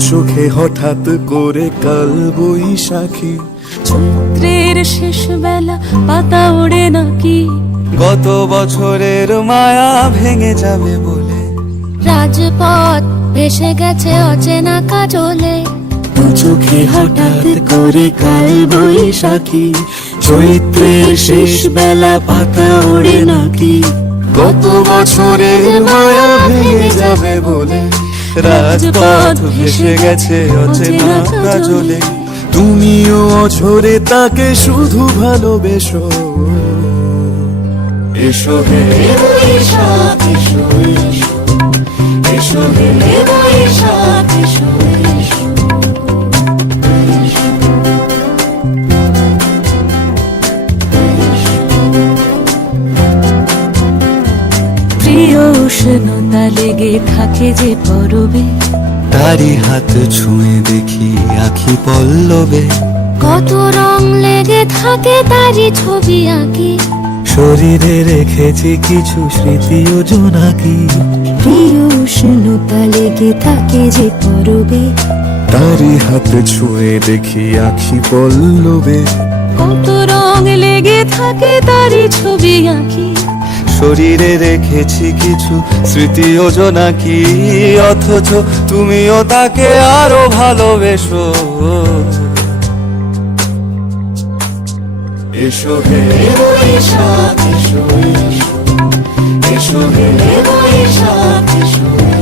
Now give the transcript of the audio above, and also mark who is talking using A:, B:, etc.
A: চোখে হঠাৎ করে কাল বৈশাখী,
B: চৈত্রের শেষ বেলা পাতা ওড়ে নাকি,
A: গত বছরের মায়া ভেঙে যাবে বলে,
B: রাজপথ ভেসে গেছে অচেনা কাজলে,
A: দু চোখে হঠাৎ করে কাল বৈশাখী, চৈত্রের শেষ বেলা পাতা ওড়ে নাকি, গত বছরের মায়া ভেঙে যাবে বলে, রাজপথ ভেসে গেছে অচেনা কাজলে, তুমিও অঝরে তাকে শুধু ভালোবেসো। এসো হে বৈশাখ এসো, এসো এসো হে বৈশাখ এসো, এসো।
B: প্রিয় উষ্ণতা লেগে থাকে যে পরবে,
A: তারি হাত ছুঁয়ে দেখি আখি পল্লবে,
B: কত রং লেগে থাকে তারই ছবি আঁকি,
A: শরীরে রেখেছি কিছু স্মৃতি ও জোনাকি,
B: প্রিয় উষ্ণতা লেগে থাকে যে পরবে,
A: তারি হাত ছুঁয়ে দেখি আখি পল্লবে,
B: কত রং লেগে থাকে তারই ছবি আঁকি,
A: শরীরে রেখেছি কিছু স্মৃতি ও জোনাকি, অথচ তুমিও তাকে আরো ভালোবেসো। এসো হে বৈশাখ এসো, এসো এসো হে বৈশাখ এসো।